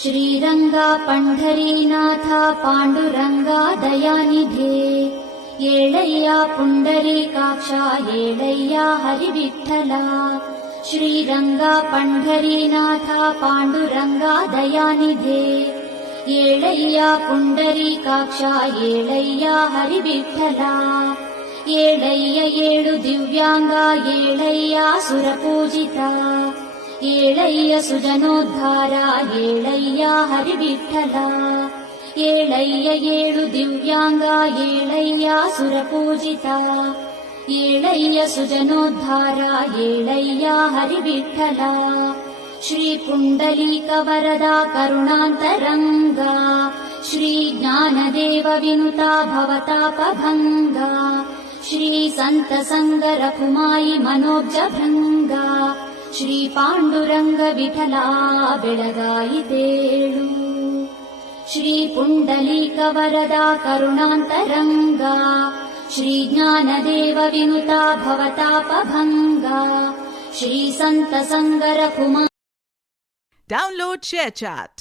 ಶ್ರೀರಂಗ ಪಂಢರೀನಾಥ ಪಾಂಡುರಂಗ ದಯಾನಿಧೇ ಏಳಯ್ಯ ಪುಂಡರೀಕಾಕ್ಷ ಏಳಯ್ಯ ಹರಿವಿಠಲ ಶ್ರೀರಂಗ ಪಂಢರೀನಾಥ ಪಾಂಡುರಂಗ ದಯಾನಿಧೇ ಏಳಯ್ಯ ಪುಂಡರೀಕಾಕ್ಷ ಏಳಯ್ಯ ಹರಿವಿಠಲ ಏಳಯ್ಯ ಏಳು ದಿವ್ಯಾಂಗ ಏಳಯ್ಯ ಸುರಪೂಜಿತ ಏಳಯ್ಯ ಸುಜನೋದ್ಧಾರ ಏಳಯ್ಯ ಹರಿವಿಠಲ ಏಳಯ್ಯ ಏಳು ದಿವ್ಯಾಂಗ ಏಳಯ್ಯ ಸುರಪೂಜಿತ ಏಳಯ್ಯ ಸುಜನೋದ್ಧಾರ ಏಳಯ್ಯ ಹರಿವಿಠಲ ಶ್ರೀ ಪುಂಡಲೀಕ ವರದ ಕರುಣಾಂತರಂಗ ಶ್ರೀ ಜ್ಞಾನದೇವ ವಿನುತ ಭವತಾಪಭಂಗ ಶ್ರೀ ಸಂತ ಸಂಗ ರಘುಮಾಯಿ ಮನೋಜ ಭಂಗ ಶ್ರೀ ಪಾಂಡುರಂಗ ವಿಠಲ ಬೆಳಗಾಯಿತೇಳು ಶ್ರೀ ಪುಂಡಲೀಕ ವರದ ಕರುಣಾಂತರಂಗ ಶ್ರೀ ಜ್ಞಾನದೇವ ವಿನುತ ಭವತಾಪಭಂಗ ಶ್ರೀ ಸಂತ ಸಂಗ ರಘುಮಾಯಿ Download ShareChat.